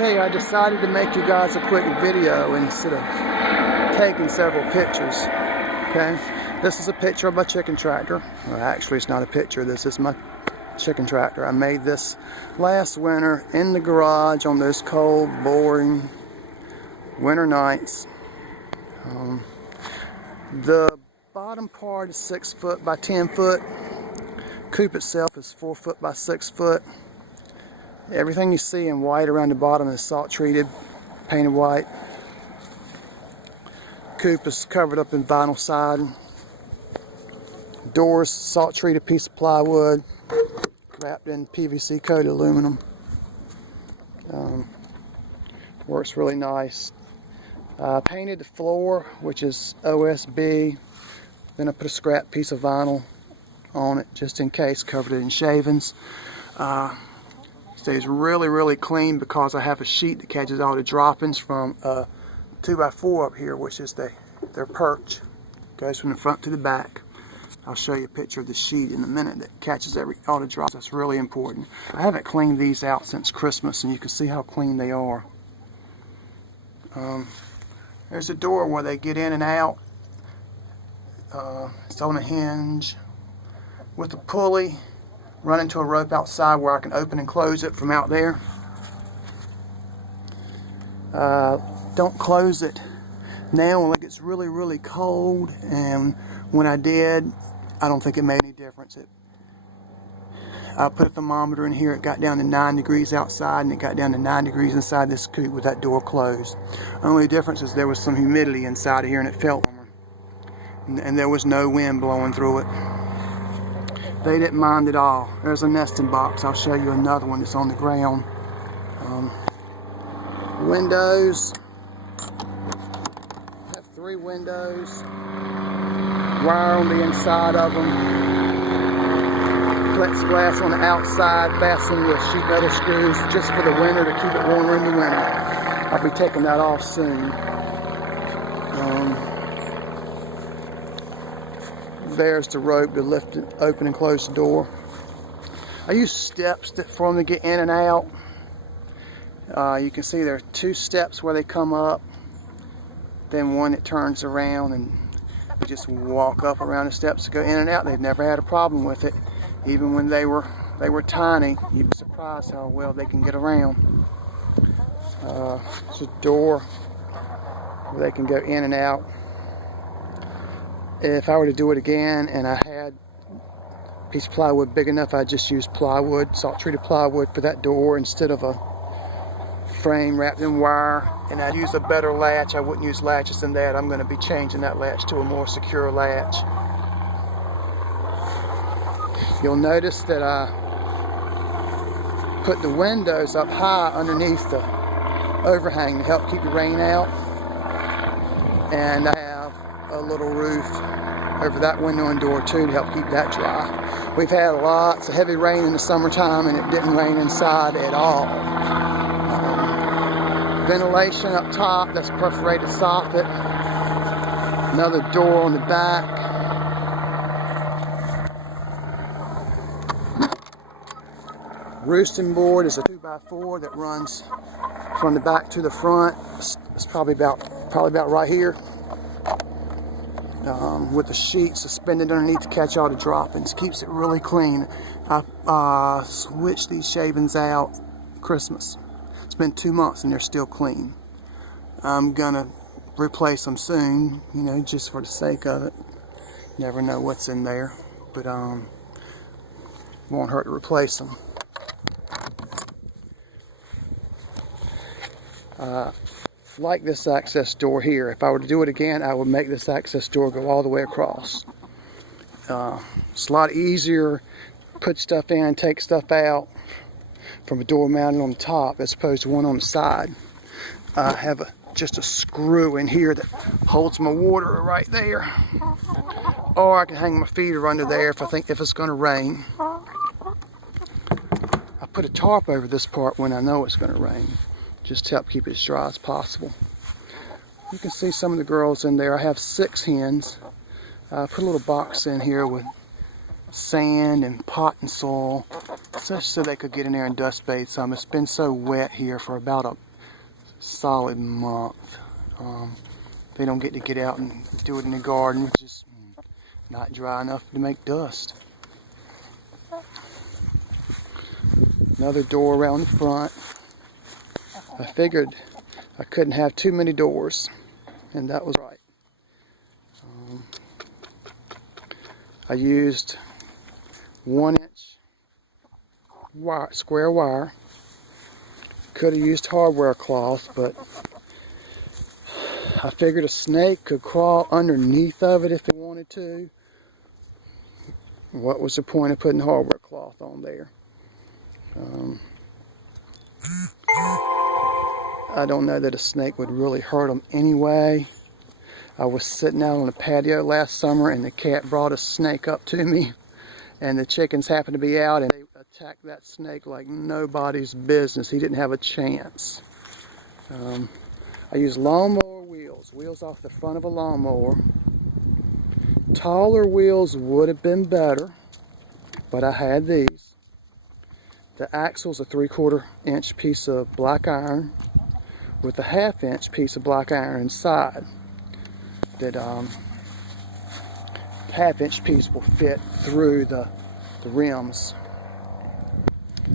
Okay, I decided to make you guys a quick video instead of taking several pictures. Okay, this is a picture of my chicken tractor. Well, actually, it's not a picture. This is my chicken tractor. I made this last winter in the garage on those cold, boring winter nights. The bottom part is 6 foot by 10 foot. Coop itself is 4 foot by 6 foot. Everything you see in white around the bottom is salt treated, painted white. Coop is covered up in vinyl siding. Doors, salt treated piece of plywood wrapped in PVC coated aluminum. Works really nice. Painted the floor, which is OSB. Then I put a scrap piece of vinyl on it just in case, covered it in shavings. Stays really clean because I have a sheet that catches all the droppings from 2x4 up here, which is their perch. Goes from the front to the back. I'll show you a picture of the sheet in a minute that catches all the drops. That's really important. I haven't cleaned these out since Christmas, and you can see how clean they are. There's a door where they get in and out. It's on a hinge with a pulley running to a rope outside where I can open and close it from out there. Don't close it now when it gets really cold, and when I did, I don't think it made any difference. I put a thermometer in here. It got down to 9 degrees outside, and it got down to 9 degrees inside this coop with that door closed. Only difference is there was some humidity inside of here, and it felt warmer, and there was no wind blowing through it. They didn't mind at all. There's a nesting box. I'll show you another one that's on the ground. Windows. I have 3 windows. Wire on the inside of them. Plexiglass on the outside, fastened with sheet metal screws just for the winter to keep it warmer in the winter. I'll be taking that off soon. There's the rope to lift it, open and close the door. I use steps for them to get in and out. You can see there are 2 steps where they come up, then one that turns around, and you just walk up around the steps to go in and out. They've never had a problem with it. Even when they were tiny, you'd be surprised how well they can get around. There's a door where they can go in and out. If I were to do it again and I had a piece of plywood big enough, I'd just use plywood, salt-treated plywood for that door instead of a frame wrapped in wire. And I'd use a better latch. I wouldn't use latches than that. I'm going to be changing that latch to a more secure latch. You'll notice that I put the windows up high underneath the overhang to help keep the rain out. And I have a little roof over that window and door too to help keep that dry. We've had lots of heavy rain in the summertime, and it didn't rain inside at all. Ventilation up top, that's perforated soffit. Another door on the back. Roosting board is a 2x4 that runs from the back to the front. It's probably about right here. With the sheet suspended underneath to catch all the droppings. Keeps it really clean. I switched these shavings out Christmas. It's been 2 months and they're still clean. I'm gonna replace them soon, you know, just for the sake of it. Never know what's in there, but won't hurt to replace them. Like this access door here. If I were to do it again, I would make this access door go all the way across. It's a lot easier to put stuff in, take stuff out from a door mounted on the top as opposed to one on the side. I have just a screw in here that holds my water right there. Or I can hang my feeder under there if it's going to rain. I put a tarp over this part when I know it's going to rain, just to help keep it as dry as possible. You can see some of the girls in there. I have 6 hens. I put a little box in here with sand and pot and soil, just so they could get in there and dust bathe some. It's been so wet here for about solid month. They don't get out and do it in the garden. It's just not dry enough to make dust. Another door around the front. I figured I couldn't have too many doors, and that was right. I used 1-inch wire, square wire. Could have used hardware cloth, but I figured a snake could crawl underneath of it if it wanted to. What was the point of putting hardware cloth on there? I don't know that a snake would really hurt them anyway. I was sitting out on the patio last summer and the cat brought a snake up to me, and the chickens happened to be out and they attacked that snake like nobody's business. He didn't have a chance. I used lawnmower wheels off the front of a lawnmower. Taller wheels would have been better, but I had these. The axle's a 3/4 inch piece of black iron with a 1/2 inch piece of black iron inside. That 1/2 inch piece will fit through the rims.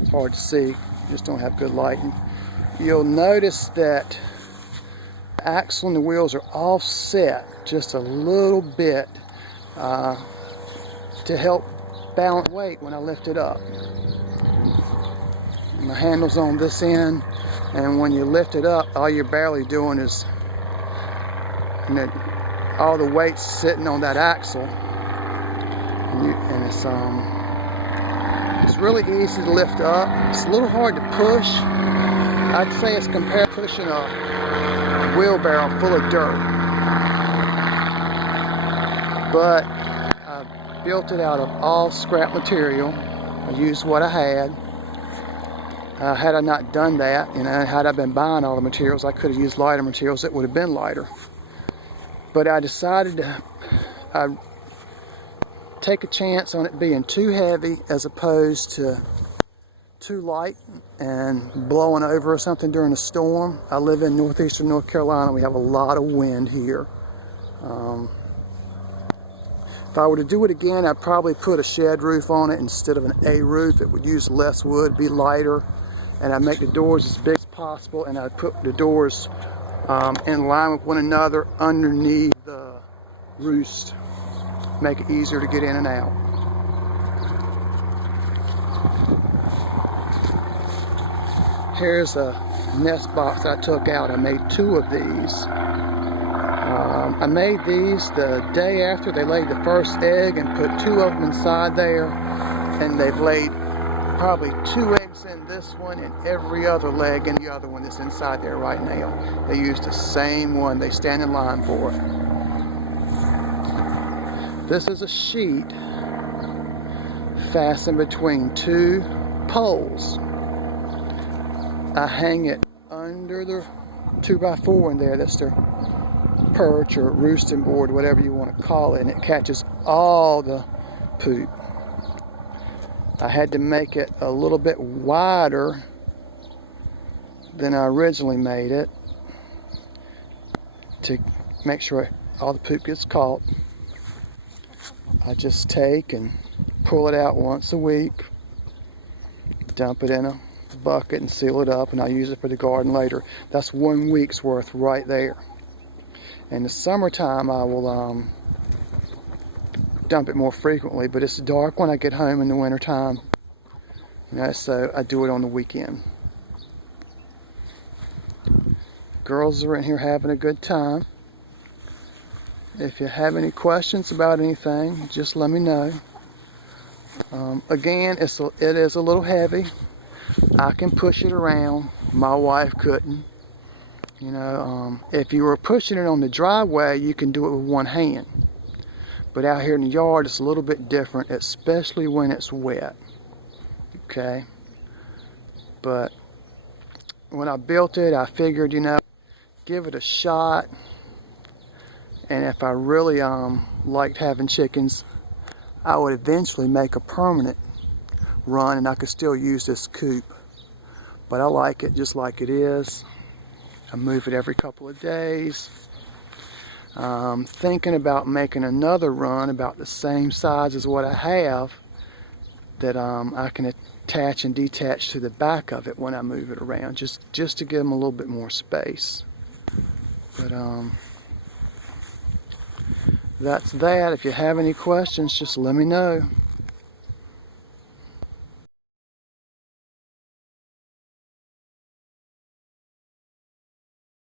It's hard to see, just don't have good lighting. You'll notice that the axle and the wheels are offset just a little bit to help balance weight when I lift it up. My handle's on this end, and when you lift it up, all you're barely doing is, all the weight's sitting on that axle, and it's really easy to lift up. It's a little hard to push. I'd say it's compared to pushing a wheelbarrow full of dirt. But I built it out of all scrap material. I used what I had. Had I not done that, had I been buying all the materials, I could have used lighter materials that would have been lighter. But I decided to take a chance on it being too heavy as opposed to too light and blowing over or something during a storm. I live in northeastern North Carolina. We have a lot of wind here. If I were to do it again, I'd probably put a shed roof on it instead of an A roof. It would use less wood, be lighter, and I'd make the doors as big as possible, and I'd put the doors in line with one another underneath the roost. Make it easier to get in and out. Here's a nest box I took out. I made 2 of these. I made these the day after they laid the first egg and put 2 of them inside there, and they've laid probably 2 eggs in this one and every other leg in the other one that's inside there right now. They use the same one. They stand in line for it. This is a sheet fastened between 2 poles. I hang it under the 2x4 in there. That's their perch or roosting board, whatever you want to call it, and it catches all the poop. I had to make it a little bit wider than I originally made it to make sure all the poop gets caught. I just take and pull it out once a week, dump it in a bucket and seal it up, and I'll use it for the garden later. That's 1 week's worth right there. In the summertime, I will dump it more frequently, but it's dark when I get home in the wintertime. So I do it on the weekend. Girls are in here having a good time. If you have any questions about anything, just let me know. Again, it is a little heavy. I can push it around. My wife couldn't. If you were pushing it on the driveway, you can do it with one hand. But out here in the yard, it's a little bit different, especially when it's wet. Okay? But when I built it, I figured, give it a shot. And if I really liked having chickens, I would eventually make a permanent run, and I could still use this coop. But I like it just like it is. I move it every couple of days. Thinking about making another run about the same size as what I have that I can attach and detach to the back of it when I move it around, just to give them a little bit more space. But that's that. If you have any questions, just let me know.